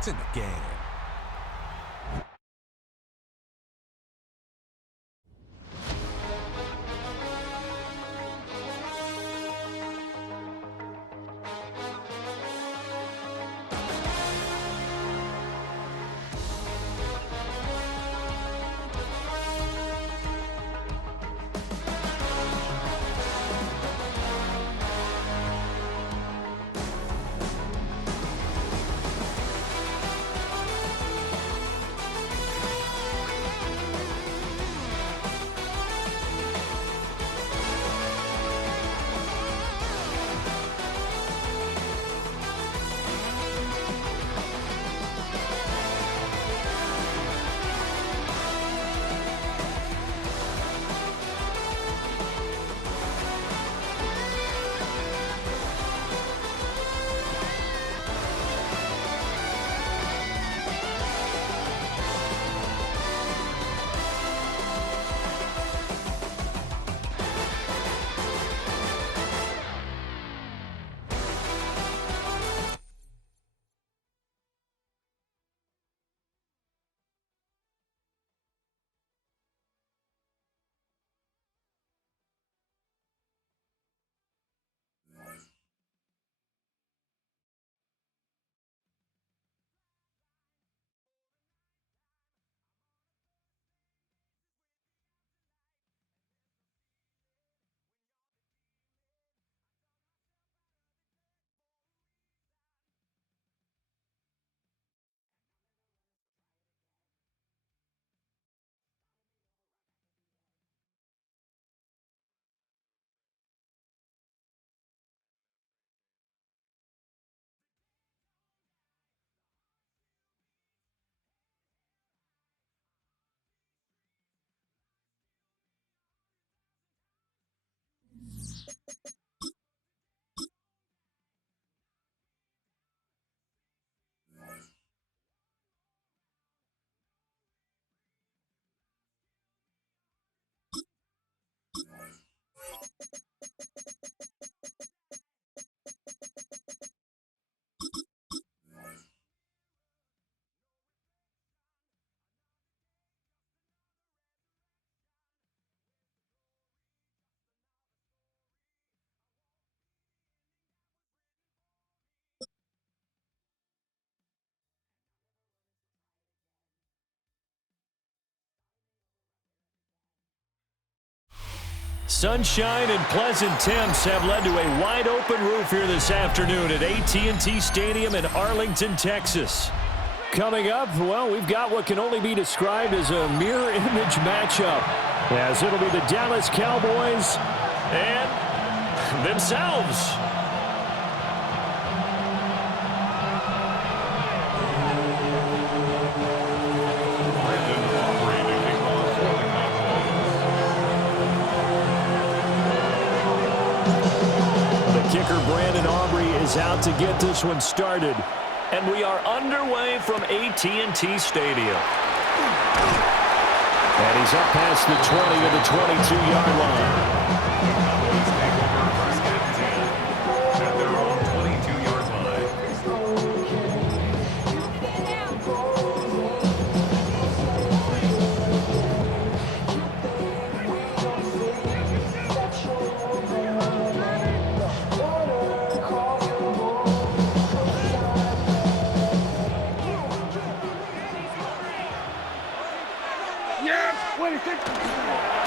It's in the game. Sunshine and pleasant temps have led to a wide-open roof here this afternoon at AT&T Stadium in Arlington, Texas. Coming up, well, we've got what can only be described as a mirror image matchup, as it'll be the Dallas Cowboys and themselves. Is out to get this one started, and we are underway from AT&T Stadium. And he's up past the 20 to the 22-yard line.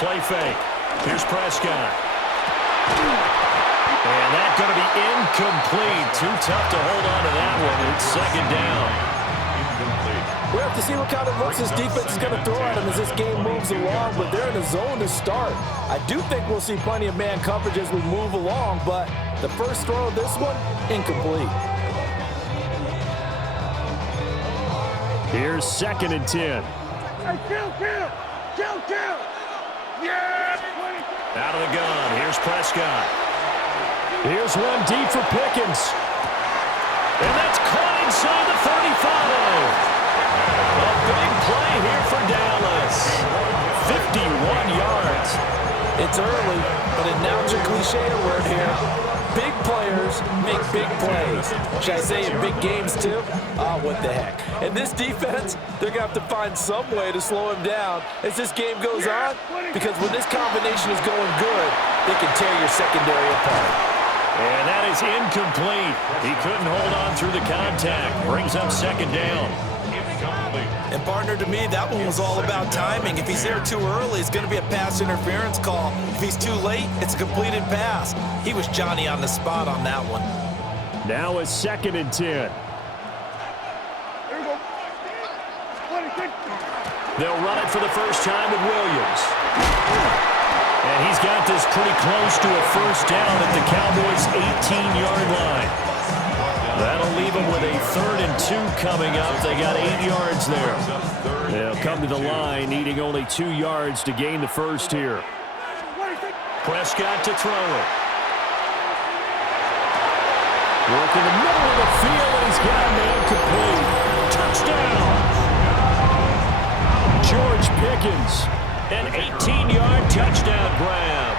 Play fake. Here's Prescott. And that's going to be incomplete. Too tough to hold on to that one. It's second down. We have to see what kind of looks this defense is going to throw at him as this game moves along, but they're in a zone to start. I do think we'll see plenty of man coverage as we move along, but the first throw of this one, incomplete. Here's 2nd and 10. Hey, kill! Yeah! Out of the gun. Here's Prescott. Here's one deep for Pickens. And that's caught inside the 35. A big play here for Dallas. 51 yards. It's early, but now it's a cliche word here. Big players make big plays. Should I say in big games too? Oh, what the heck. And this defense, they're going to have to find some way to slow him down as this game goes on, because when this combination is going good, they can tear your secondary apart. And that is incomplete. He couldn't hold on through the contact. Brings up second down. And partner, to me, that one was all about timing. If he's there too early, it's going to be a pass interference call. If he's too late, it's a completed pass. He was Johnny on the spot on that one. Now a 2nd and 10. They'll run it for the first time with Williams. And he's got this pretty close to a first down at the Cowboys' 18-yard line. That'll leave them with a 3rd and 2 coming up. They got 8 yards there. They'll come to the line, needing only 2 yards to gain the first here. Prescott to throw it. Work in the middle of the field, and he's got a man complete. Touchdown! George Pickens, an 18-yard touchdown grab.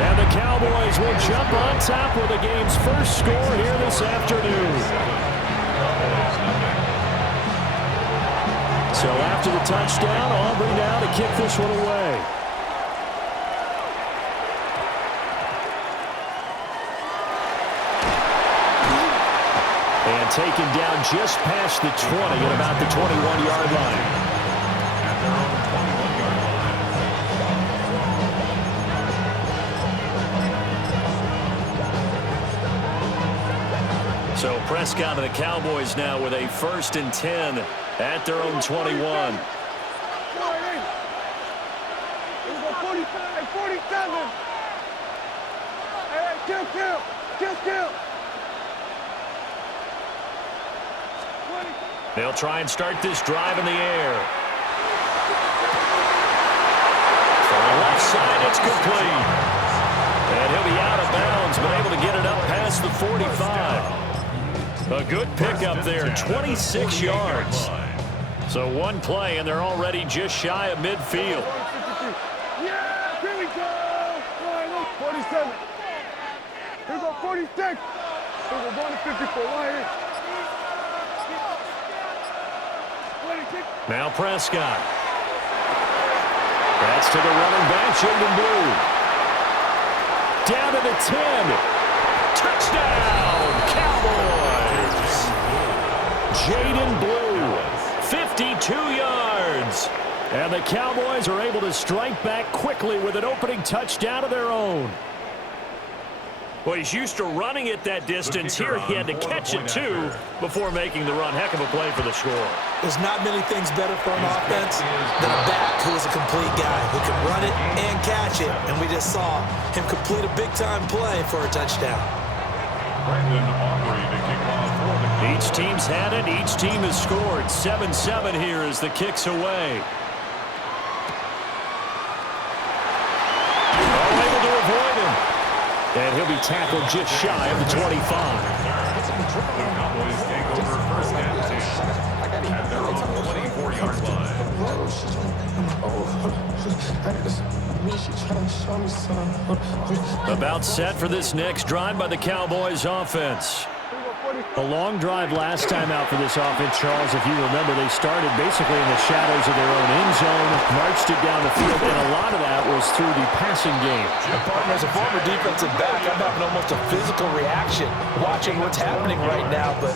And the Cowboys will jump on top with the game's first score here this afternoon. So after the touchdown, Aubrey now to kick this one away. And taken down just past the 20 at about the 21-yard line. So Prescott and the Cowboys now with a 1st and 10 at their own 21. 45, 47. All right, kill. They'll try and start this drive in the air. From the left side, it's complete. And he'll be out of bounds, but able to get it up past the 45. A good pickup there, 26 yards. So one play, and they're already just shy of midfield. Yeah, here we go. All right, look, 47. Here we go, 46. Here we go, going to 54. Right here. 26. Now Prescott. That's to the running back, Jaden Blue. Down to the 10. Touchdown, Cowboys. Jaden Blue, 52 yards. And the Cowboys are able to strike back quickly with an opening touchdown of their own. Well, he's used to running it that distance. Here he had to catch it, too, before making the run. Heck of a play for the score. There's not many things better for an offense than a back who is a complete guy who can run it and catch it. And we just saw him complete a big-time play for a touchdown. Each team's had it. Each team has scored. 7-7 here as the kick's away. Oh, able to avoid him. And he'll be tackled just shy of the 25. Cowboys take over 1st and 10 at their own 24-yard line. About set for this next drive by the Cowboys offense. A long drive last time out for this offense, Charles. If you remember, they started basically in the shadows of their own end zone, marched it down the field, and a lot of that was through the passing game. Partner, as a former defensive back, I'm having almost a physical reaction watching what's happening right now, but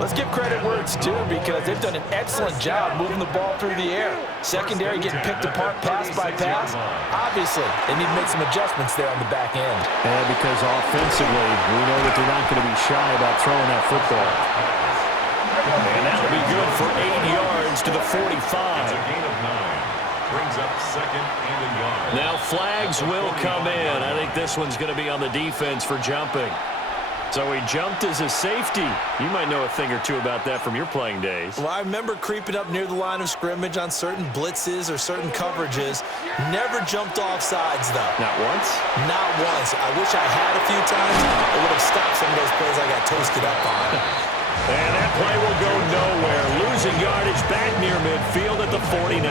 let's give credit where it's due, because they've done an excellent job moving the ball through the air. Secondary getting picked apart pass by pass. Obviously, they need to make some adjustments there on the back end. And because offensively, we know that they're not going to be shy about throwing that football. And that'll be good for 8 yards to the 45. It's a gain of 9. Brings up 2nd and a yard. Now flags will come in. I think this one's going to be on the defense for jumping. So he jumped as a safety. You might know a thing or two about that from your playing days. Well, I remember creeping up near the line of scrimmage on certain blitzes or certain coverages. Never jumped off sides, though. Not once? Not once. I wish I had a few times. It would have stopped some of those plays I got toasted up on. And that play will go nowhere. Losing yardage back near midfield at the 49.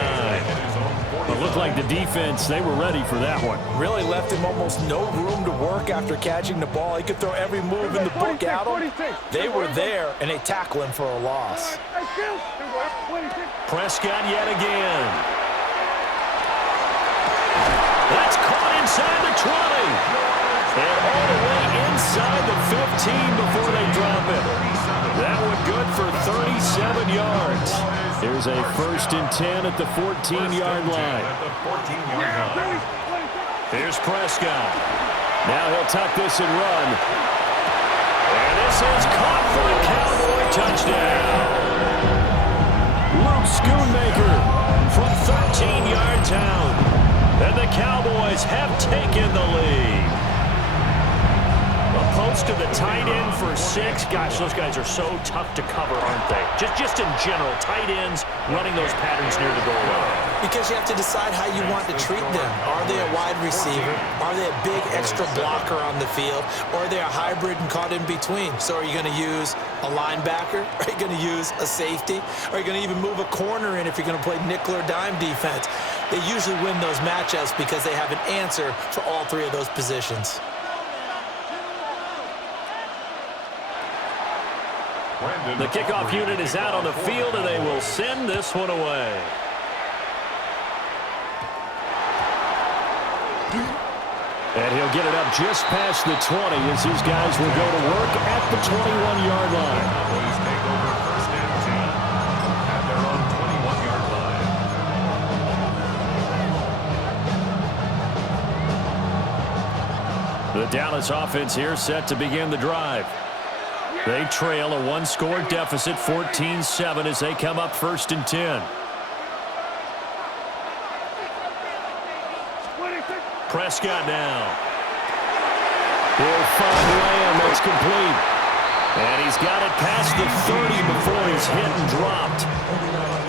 It looked like the defense, they were ready for that one. Really left him almost no room to work after catching the ball. He could throw every move in the book at him. They were there, and they tackle him for a loss. Prescott yet again. That's caught inside the 20. And all the way inside the 15 before they drop it. That one good for 37 yards. Here's a 1st and 10 at the 14-yard line. Here's Prescott. Now he'll tuck this and run. And this is caught for a Cowboy touchdown. Luke Schoonmaker from 13 yards out. And the Cowboys have taken the lead. Post to the tight end for 6. Gosh, those guys are so tough to cover, aren't they? Just in general, tight ends running those patterns near the goal line. Because you have to decide how you want to treat them. Are they a wide receiver? Are they a big extra blocker on the field? Or are they a hybrid and caught in between? So are you going to use a linebacker? Are you going to use a safety? Are you going to even move a corner in if you're going to play nickel or dime defense? They usually win those matchups because they have an answer for all 3 of those positions. The kickoff unit is out on the field, and they will send this one away. And he'll get it up just past the 20 as these guys will go to work at the 21-yard line. Cowboys take over 1st and 10 at their own 21-yard line. The Dallas offense here set to begin the drive. They trail a 1-score deficit, 14-7, as they come up 1st and 10. Prescott now. He'll find Lamb. That's complete. And he's got it past the 30 before he's hit and dropped.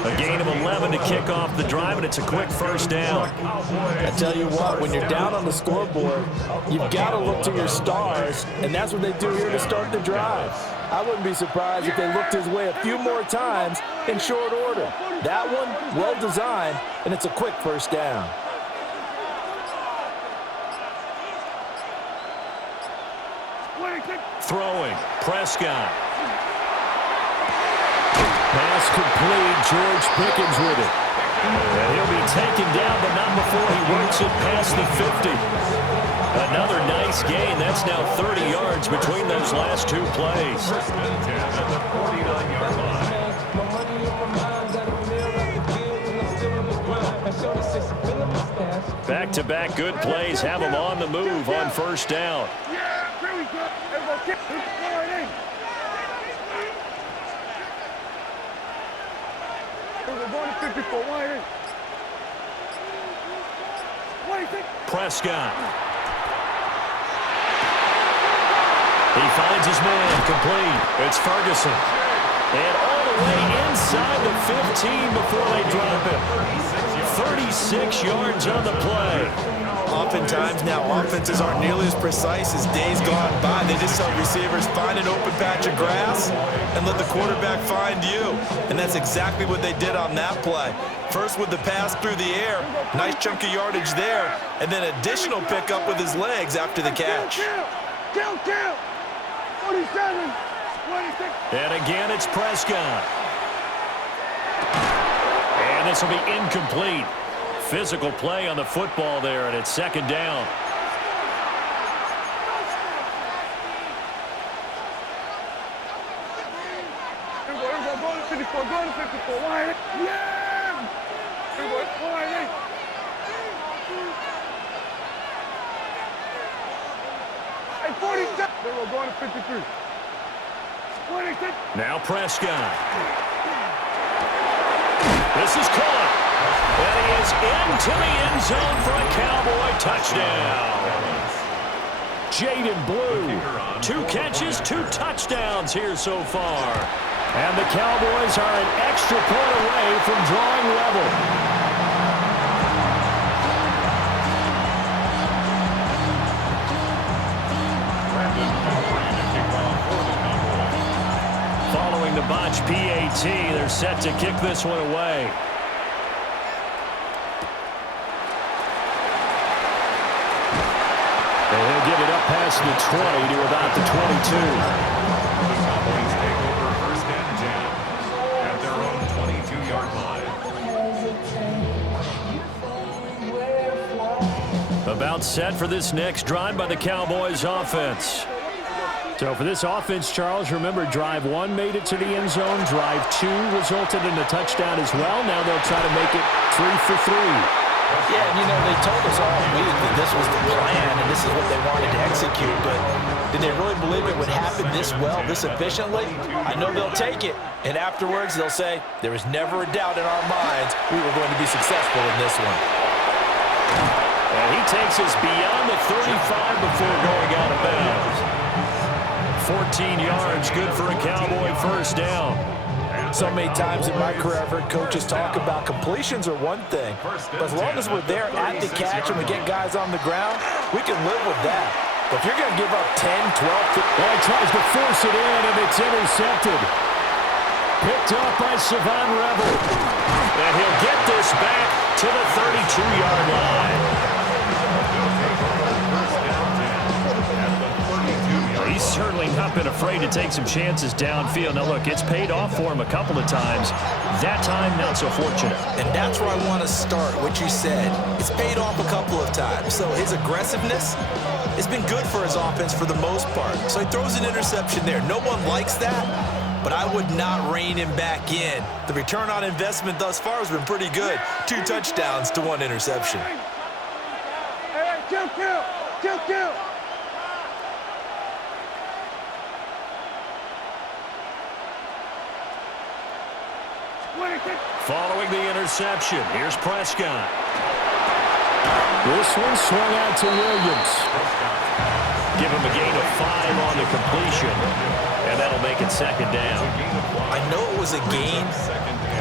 A gain of 11 to kick off the drive, and it's a quick 1st down. I tell you what, when you're down on the scoreboard, you've got to look to your stars, and that's what they do here to start the drive. I wouldn't be surprised if they looked his way a few more times in short order. That one, well designed, and it's a quick 1st down. Throwing, Prescott. Pass complete, George Pickens with it. And he'll be taken down, but not before he works it past the 50. Another nice gain. That's now 30 yards between those last 2 plays. 1st and 10 at the 49-yard line. Back-to-back good plays have them on the move on 1st down. Prescott. He finds his man, complete. It's Ferguson. And all the way inside the 15 before they drop it. 36 yards on the play. Oftentimes now, offenses aren't nearly as precise as days gone by. They just tell receivers, find an open patch of grass and let the quarterback find you. And that's exactly what they did on that play. First with the pass through the air, nice chunk of yardage there, and then additional pickup with his legs after the catch. 47, 26. And again, it's Prescott. And this will be incomplete. Physical play on the football there, and it's 2nd down. Go to 54, go to 54. Wide. Yeah! Wide. Hey, 47. Go to 53. 26. Now Prescott. This is caught. And he is into the end zone for a Cowboy touchdown. Jaden Blue, 2 catches, 2 touchdowns here so far. And the Cowboys are an extra point away from drawing level. Following the botch PAT, they're set to kick this one away. across the 20 to about the 22. The Cowboys take over first and 10 at their own 22-yard line. About set for this next drive by the Cowboys offense. So for this offense, Charles, remember drive 1 made it to the end zone. Drive 2 resulted in a touchdown as well. Now they'll try to make it 3 for 3. Yeah, and they told us all week that this was the plan and this is what they wanted to execute, but did they really believe it would happen this well, this efficiently? I know they'll take it, and afterwards they'll say, there was never a doubt in our minds we were going to be successful in this one. And he takes us beyond the 35 before going out of bounds. 14 yards, good for a Cowboy first down. So many times in my career, I've heard coaches talk about completions are one thing, but as long as we're there at the catch and we get guys on the ground, we can live with that. But if you're going to give up 10, 12, 15... Well, he tries to force it in, and it's intercepted. Picked up by Savon Rebel. And he'll get this back to the 32-yard line. He's certainly not been afraid to take some chances downfield. Now, look, it's paid off for him a couple of times. That time, not so fortunate. And that's where I want to start, what you said. It's paid off a couple of times. So his aggressiveness has been good for his offense for the most part. So he throws an interception there. No one likes that, but I would not rein him back in. The return on investment thus far has been pretty good. 2 touchdowns to 1 interception. Hey, kill. Following the interception, here's Prescott. This one swung out to Williams. Give him a gain of 5 on the completion, and that'll make it second down. I know it was a gain,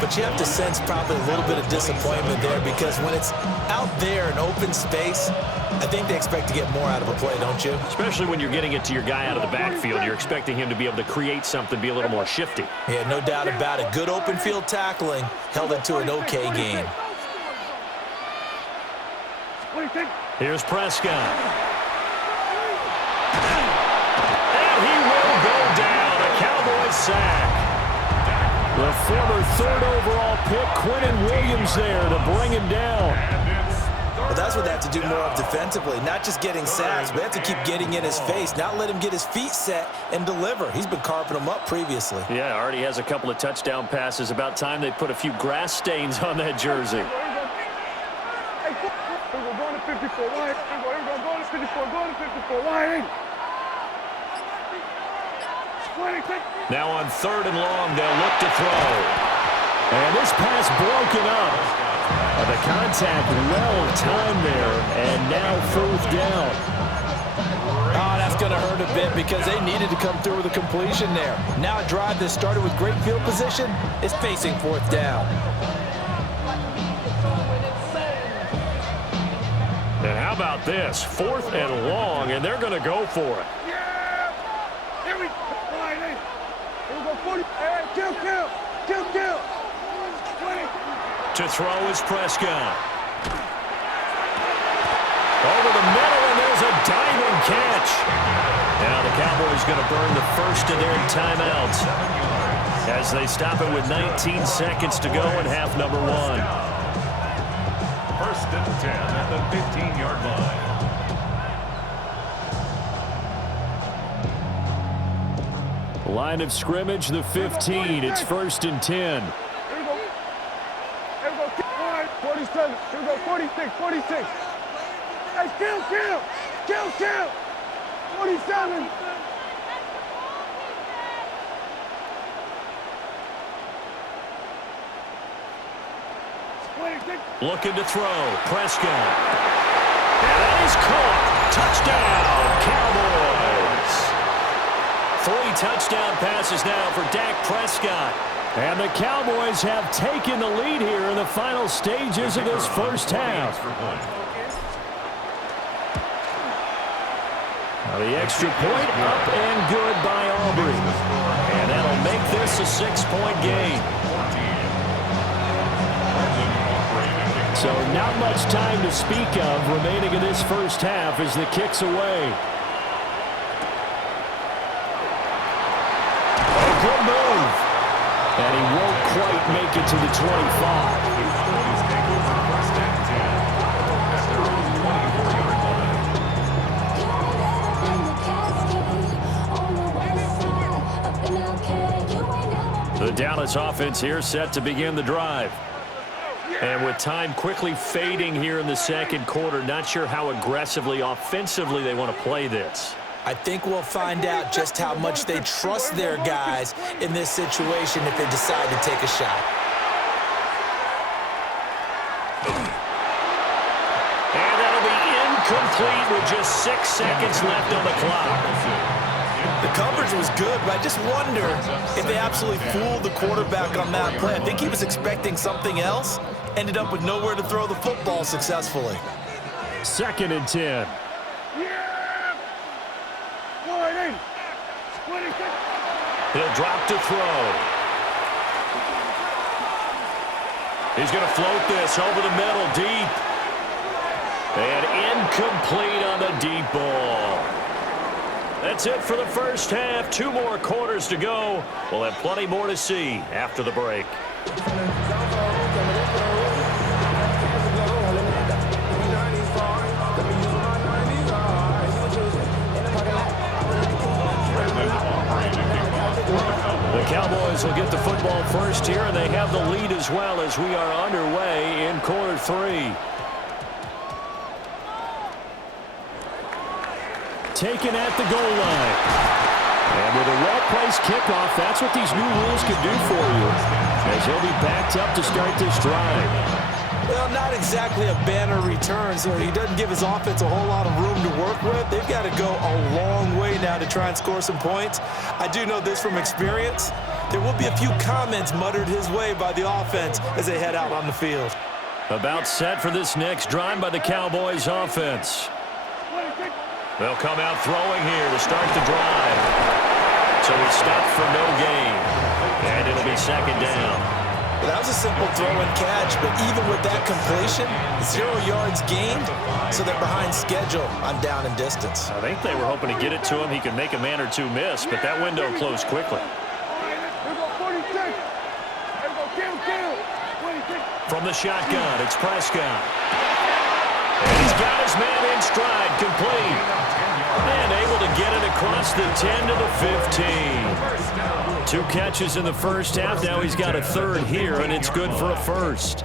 but you have to sense probably a little bit of disappointment there because when it's out there in open space, I think they expect to get more out of a play, don't you? Especially when you're getting it to your guy out of the backfield. You're expecting him to be able to create something, be a little more shifty. Yeah, no doubt about it. Good open field tackling held it to an okay game. Here's Prescott. And he will go down. A Cowboys sack. The former 3rd overall pick, Quinnen Williams there to bring him down. Well, that's what they have to do more of defensively, not just getting sacks, but they have to keep getting in his face, not let him get his feet set and deliver. He's been carping them up previously. Yeah, already has a couple of touchdown passes. About time they put a few grass stains on that jersey. Hey, we're going to 54. Why? We're going to 54. Going to 54. Why? Now on 3rd and long, they'll look to throw. And this pass broken up. The contact well timed there, and now 4th down. Oh, that's going to hurt a bit because they needed to come through with a completion there. Now a drive that started with great field position is facing 4th down. And how about this? 4th and long, and they're going to go for it. Yeah! Here we go. Here we go. 40. Hey, kill. 20. To throw is Prescott. Over the middle, and there's a diving catch. Now the Cowboys going to burn the first of their timeouts as they stop it with 19 seconds to go in half number 1. 1st and 10 at the 15-yard line. Line of scrimmage, the 15. It's 1st and 10. 47. Here we go. 46. Hey, kill. 47. Looking to throw. Prescott. And that is caught. Touchdown, Cowboys. 3 touchdown passes now for Dak Prescott. And the Cowboys have taken the lead here in the final stages of this first half. Now the extra point up and good by Aubrey. And that'll make this a 6-point game. So not much time to speak of remaining in this first half as the kick's away. And he won't quite make it to the 25. Penalties take over first and 10 at their own 24-yard line. The Dallas offense here set to begin the drive. And with time quickly fading here in the second quarter, not sure how aggressively, offensively they want to play this. I think we'll find out just how much they trust their guys in this situation if they decide to take a shot. And that'll be incomplete with just 6 seconds left on the clock. The coverage was good, but I just wonder if they absolutely fooled the quarterback on that play. I think he was expecting something else, ended up with nowhere to throw the football successfully. 2nd and 10. He'll drop to throw. He's going to float this over the middle, deep. And incomplete on the deep ball. That's it for the first half. 2 more quarters to go. We'll have plenty more to see after the break. The Cowboys will get the football first here, and they have the lead as well as we are underway in quarter 3. Taken at the goal line. And with a well-placed kickoff, that's what these new rules can do for you, as he'll be backed up to start this drive. Well, not exactly a banner return, so he doesn't give his offense a whole lot of room to work with. They've got to go a long way now to try and score some points. I do know this from experience. There will be a few comments muttered his way by the offense as they head out on the field. About set for this next drive by the Cowboys offense. They'll come out throwing here to start the drive. So he stopped for no gain. And it'll be 2nd down. That was a simple throw and catch, but even with that completion, 0 yards gained, so they're behind schedule on down and distance. I think they were hoping to get it to him. He could make a man or two miss, but that window closed quickly. From the shotgun, it's Prescott. And he's got his man in stride, complete. And able to get it across the 10 to the 15. 2 catches in the first half. Now he's got a 3rd here, and it's good for a first.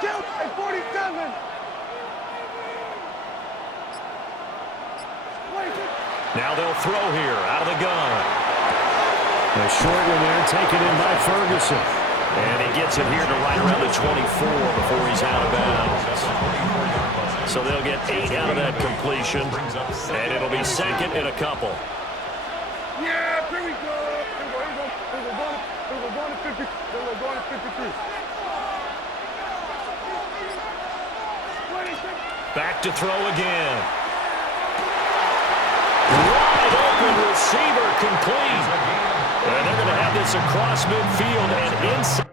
Kill at 47. Now they'll throw here out of the gun. A short one there taken in by Ferguson. And he gets it here to right around the 24 before he's out of bounds. So they'll get 8 out of that completion. And it'll be 2nd and a couple. Yeah, here we go. We're going to 50. We're going to 53. Back to throw again. Wide open receiver complete. And they're going to have this across midfield and inside.